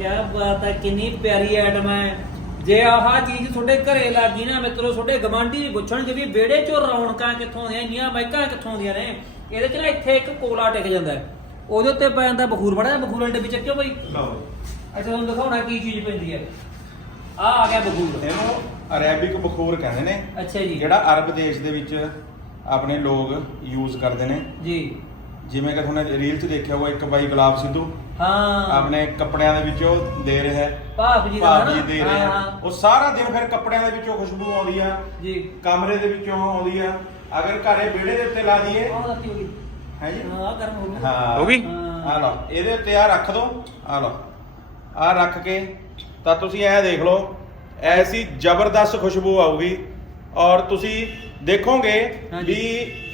ਕੀ ਬਾਤ ਹੈ ਕਿੰਨੀ ਪਿਆਰੀ ਆਈਟਮ ਹੈ। ਜੇ ਆਹ ਚੀਜ਼ ਤੁਹਾਡੇ ਘਰੇ ਲੱਗੀ ਨਾ ਮਿੱਤਰੋ ਤੁਹਾਡੇ ਗਵਾਂਢੀ ਵੀ ਪੁੱਛਣਗੇ ਵੀ ਵਿਹੜੇ ਚੋਂ ਰੌਣਕਾਂ ਕਿੱਥੋਂ ਆਉਂਦੀਆਂ ਇੰਨੀਆਂ ਮਹਿਕਾਂ ਕਿੱਥੋਂ ਆਉਂਦੀਆਂ ਨੇ? ਇਹਦੇ ਚ ਨਾ ਇੱਥੇ ਇੱਕ ਕੋਲਾ ਟਿਕ ਜਾਂਦਾ ਹੈ। ਉਹਦੇ ਉੱਤੇ ਪੈ ਜਾਂਦਾ ਬਖੂਰ ਬੜਾ ਬਖੂਰ ਅੰਡੇ ਵਿੱਚ ਚੱਕਿਓ ਬਈ। ਲਓ ਅੱਛਾ ਤੁਹਾਨੂੰ ਦਿਖਾਉਣਾ ਕੀ ਚੀਜ਼ ਪੈਂਦੀ ਹੈ। ਆ ਆ ਗਿਆ ਬਖੂਰ ਇਹਨੂੰ ਅਰੇਬਿਕ ਬਖੂਰ ਕਹਿੰਦੇ ਨੇ। ਅੱਛਾ ਜੀ। ਜਿਹੜਾ ਅਰਬ ਦੇਸ਼ ਦੇ ਵਿੱਚ ਆਪਣੇ ਲੋਕ ਯੂਜ਼ ਕਰਦੇ ਨੇ। ਜੀ। ਜਿਵੇਂ ਕਿ ਤੁਹਾਨੂੰ ਰੀਲ 'ਚ ਦੇਖਿਆ ਹੋਊਗਾ ਇੱਕ ਬਾਈ ਗੁਲਾਬ ਸਿੱਧੂ। ਹਾਂ। ਆਪਣੇ ਕੱਪੜਿਆਂ ਦੇ ਵਿੱਚੋਂ ਦੇ ਰਿਹਾ ਹੈ। ਭਾਪ ਜੀ ਦਾ ਨਾ? ਜੀ ਦੇ ਰਹੇ ਹਾਂ। ਉਹ ਸਾਰਾ ਦਿਨ ਫਿਰ ਕੱਪੜਿਆਂ ਦੇ ਵਿੱਚੋਂ ਖੁਸ਼ਬੂ ਆਉਂਦੀ ਆ। ਜੀ। ਕਮਰੇ ਦੇ ਵਿੱਚੋਂ ਆਉਂਦੀ ਆ। ਅਗਰ ਘਰੇ ਵਿਹੜੇ ਦੇ ਉੱਤੇ ਲਾ ਦਈਏ। ਆਹ ਰਾਤੀ ਹੋ ਗਈ। ਹੈ ਜੀ। ਹਾਂ ਗਰਮ ਹੋ ਗਈ। ਹਾਂ। ਹੋ ਗਈ? ਆ ਲਓ ਇਹਦੇ ਉੱਤੇ ਆ ਰੱਖ ਦੋ। ਆ ਲਓ। ਆ ਰੱਖ ਕੇ ਤਾਂ ਤੁਸੀਂ ਇਹ ਦੇਖ ਲਓ ਐਸੀ ਜ਼ਬਰਦਸਤ ਖੁਸ਼ਬੂ ਆਊਗੀ। ਔਰ ਤੁਸੀਂ ਦੇਖੋਗੇ ਹਾਂਜੀ। ਵੀ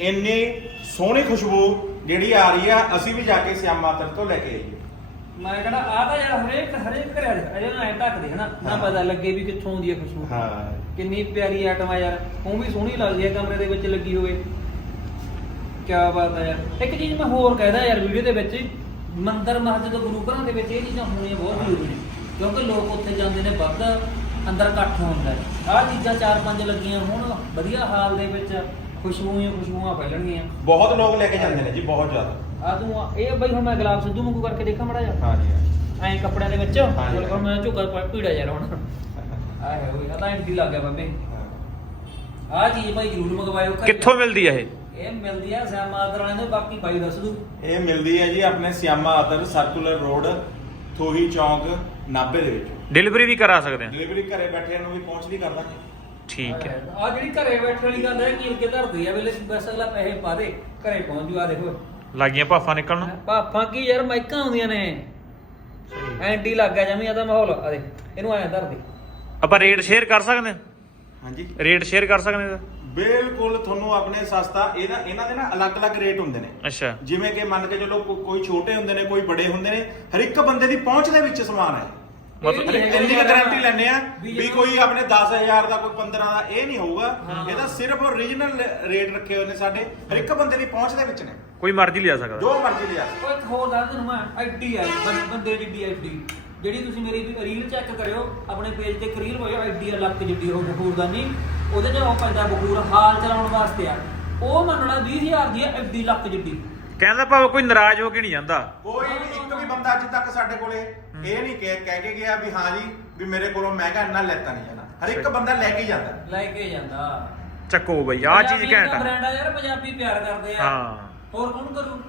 ਇੰਨੀ ਸੋਹਣੀ ਖੁਸ਼ਬੂ ਜਿਹੜੀ ਆ ਰਹੀ ਆ ਅਸੀਂ ਵੀ ਜਾ ਕੇ ਸਿਆਮ ਮਾਤਰ ਤੋਂ ਲੈ ਕੇ ਆਈਏ। ਮੈਂ ਕਹਿੰਦਾ ਆ ਤਾਂ ਯਾਰ ਹਰੇਕ ਹਰੇਕ ਘਰਿਆ ਦੇ ਅਜੇ ਨਾ ਐ ਢੱਕ ਦੇ ਹਨਾ। ਨਾ ਹਾਂ। ਪਤਾ ਲੱਗੇ ਵੀ ਕਿੱਥੋਂ ਆਉਂਦੀ ਹੈ ਖੁਸ਼ਬੂ ਹਾਂ। ਕਿੰਨੀ ਪਿਆਰੀ ਆਈਟਮ ਆ ਯਾਰ। ਉਹ ਵੀ ਸੋਹਣੀ ਲੱਗਦੀ ਹੈ ਕਮਰੇ ਦੇ ਵਿੱਚ ਲੱਗੀ ਹੋਵੇ। ਕੀ ਬਾਤ ਹੈ ਯਾਰ। ਇੱਕ ਚੀਜ਼ ਮੈਂ ਹੋਰ ਕਹਿਦਾ ਯਾਰ ਵੀਡੀਓ ਦੇ ਵਿੱਚ ਮੰਦਰ ਮਸਜਿਦ ਗੁਰੂ ਘਰਾਂ ਦੇ ਵਿੱਚ ਇਹ ਚੀਜ਼ਾਂ ਹੋਣੀਆਂ ਬਹੁਤ ਜ਼ਰੂਰੀ ਨੇ। ਕਿਉਂਕਿ ਲੋਕ ਉੱਥੇ ਜਾਂਦੇ ਨੇ ਵੱਧ ਅੰਦਰ ਇਕੱਠ ਹੁੰਦਾ ਹੈ ਆਹ ਚੀਜ਼ਾਂ ਚਾਰ ਪੰਜ ਲੱਗੀਆਂ ਹੋਣ ਵਧੀਆ ਹਾਲ ਦੇ ਵਿੱਚ। ਖੁਸ਼ਬੂਆਂ ਖੁਸ਼ਬੂਆਂ ਫੈਲਣਗੀਆਂ। ਬਹੁਤ ਲੋਕ ਲੈ ਕੇ ਜਾਂਦੇ ਨੇ ਜੀ ਬਹੁਤ ਜ਼ਿਆਦਾ। ਆ ਤੂੰ ਆ- ਇਹ ਬਈ ਹੁਣ ਮੈਂ ਗੁਲਾਬ ਸਿੱਧੂ ਵਾਂਗੂ ਕਰਕੇ ਦੇਖਾਂ ਮੜਾ ਜਾ ਹਾਂਜੀ ਐਂ ਕੱਪੜਿਆਂ ਦੇ ਵਿੱਚ। ਹਾਂਜੀ। ਚਲ ਮੈਂ ਝੁਕਾ ਪਾ- ਪੀੜਾ ਯਾਰ ਹੁਣ ਆਏ ਹੋਏ ਆ ਤਾਂ ਐਂਟੀ ਲੱਗ ਗਿਆ ਬਾਬੇ। ਆਹ ਚੀਜ਼ ਭਾਈ ਜ਼ਰੂਰ ਮੰਗਵਾਇਓ ਘਰੇ। ਕਿੱਥੋਂ ਮਿਲਦੀ ਹੈ ਇਹ? ਇਹ ਮਿਲਦੀ ਆ ਸਿਆਮਾਦਰ ਵਾਲਿਆਂ ਦੇ ਬਾਕੀ ਭਾਈ ਦੱਸ ਦੂ। ਇਹ ਮਿਲਦੀ ਹੈ ਜੀ ਆਪਣੇ ਸਿਆਮਾ ਆਦਰ ਸਰਕੂਲਰ ਰੋਡ ਥੋਹੀ ਚੌਂਕ ਨਾਭੇ ਦੇ ਵਿੱਚ। ਡਿਲੀਵਰੀ ਵੀ ਕਰਾ ਸਕਦੇ ਆ। ਡਿਲੀਵਰੀ ਘਰੇ ਬੈਠਿਆਂ ਨੂੰ ਵੀ ਪਹੁੰਚਦੀ ਕਰ ਦਾਂਗੇ ਠੀਕ ਹੈ। ਆ ਜਿਹੜੀ ਘਰੇ ਬੈਠਣ ਵਾਲੀ ਗੱਲ ਹੈ ਕੀਲ ਕੇ ਧਰਦੀ ਆ ਵੇਲੇ ਬਸ ਅਗਲਾ ਪੈਸੇ ਪਾ ਦੇ ਘਰੇ ਪਹੁੰਚ ਜੂ ਆ ਦੇਖੋ। ਲੱਗੀਆਂ ਭਾਫਾਂ ਨਿਕਲਣ। ਪਾਪਾਂ ਕੀ ਯਾਰ ਮਾਈਕਾਂ ਆਉਂਦੀਆਂ ਨੇ। ਐਂਟੀ ਲੱਗ ਗਿਆ ਜਮੀ ਆ ਤਾਂ ਮਾਹੌਲ। ਆ ਦੇ ਇਹਨੂੰ ਐਂ ਧਰ ਦੇ ਆਪਾਂ ਰੇਟ ਸ਼ੇਅਰ ਕਰ ਸਕਦੇ ਹਾਂ? ਹਾਂਜੀ। ਰੇਟ ਸ਼ੇਅਰ ਕਰ ਸਕਦੇ ਹਾਂ? ਬਿਲਕੁਲ ਤੁਹਾਨੂੰ ਆਪਣੇ ਸਸਤਾ ਇਹਦਾ ਇਹਨਾਂ ਦੇ ਨਾ ਅਲੱਗ-ਅਲੱਗ ਰੇਟ ਹੁੰਦੇ ਨੇ। ਅੱਛਾ। ਜਿਵੇਂ ਕਿ ਮੰਨ ਕੇ ਚਲੋ ਕੋ- ਕੋਈ ਛੋਟੇ ਹੁੰਦੇ ਨੇ ਕੋਈ ਬੜੇ ਹੁੰਦੇ ਨੇ ਹਰ ਇੱਕ ਬੰਦੇ ਦੀ ਪਹੁੰਚ ਦੇ ਵਿੱਚ ਸਮਾਨ ਹੈ। ਮਤਲਬ ਇਹ ਇੰਨੀ ਗਾਰੰਟੀ ਲੈਣੇ ਆ ਵੀ ਕੋਈ ਆਪਣੇ 10000 ਦਾ ਕੋਈ 15 ਦਾ ਇਹ ਨਹੀਂ ਹੋਊਗਾ। ਹਾਂ। ਇਹਦਾ ਸਿਰਫ ਓਰੀਜਨਲ ਰੇਟ ਰੱਖੇ ਹੋਏ ਨੇ ਸਾਡੇ। ਹਰ ਇੱਕ ਬੰਦੇ ਦੀ ਪਹੁੰਚ ਦੇ ਵਿੱਚ ਨੇ। ਕੋਈ ਮਰਜ਼ੀ ਲਿਆ ਸਕਦਾ। ਜੋ ਮਰਜ਼ੀ ਲਿਆ ਉਹ ਇੱਕ ਹੋਰ ਦੱਸ ਤੁਹਾਨੂੰ ਮੈਂ ਆਈਡੀ ਹੈ ਬੰ- ਬੰਦੇ ਜਿੱਡੀ ਆਈਡੀ। ਜਿਹੜੀ ਤੁਸੀਂ ਮੇਰੀ ਰੀਲ ਚੈੱਕ ਕਰਿਓ ਆਪਣੇ ਪੇਜ ਤੇ ਇੱਕ ਰੀਲ ਹੋਈ ਆਈਡੀ ਆ ਲੱਕ ਜਿੱਡੀ ਉਹ ਬਖੂਰ ਦਾ ਨਹੀਂ। ਉਹਦੇ ਚ ਉਹ ਪੈਂਦਾ ਬਖੂਰ ਹਾਲ ਚਲਾਉਣ ਵਾਸਤੇ ਆ। ਉਹ ਮੰਨਣਾ 20000 ਦੀ ਆਈਡੀ ਲੱਕ ਜਿੱਡੀ। ਕਹਿੰਦਾ ਭਾਵੇਂ ਕੋਈ ਨਾਰਾਜ਼ ਹੋ ਕੇ ਨਹੀਂ ਜਾਂਦਾ। ਕੋਈ ਵੀ ਇੱਕ ਵੀ ਬੰਦਾ ਅੱਜ ਤੱਕ ਸਾਡੇ ਕੋਲੇ ਇਹ ਨਹੀਂ ਕਹਿ ਕਹਿ ਕੇ ਗਿਆ ਵੀ ਹਾਂ ਜੀ ਵੀ ਮੇਰੇ ਕੋਲੋਂ ਮਹਿੰਗਾ ਇੰਨਾ ਲੈਤਾ ਨਹੀਂ ਜਾਣਾ ਹਰ ਇੱਕ ਬੰਦਾ ਲੈ ਕੇ ਹੀ ਜਾਂਦਾ। ਲੈ ਕੇ ਜਾਂਦਾ। ਚੱਕੋ ਬਈ ਆਹ ਚੀਜ਼ ਘੈਂਟ ਆ। ਬ੍ਰਾਂਡ ਆ ਯਾਰ ਪੰਜਾਬੀ ਪਿਆਰ ਕਰਦੇ ਆ। ਹਾਂ। ਹੋਰ ਕੌਣ ਕਰੂ?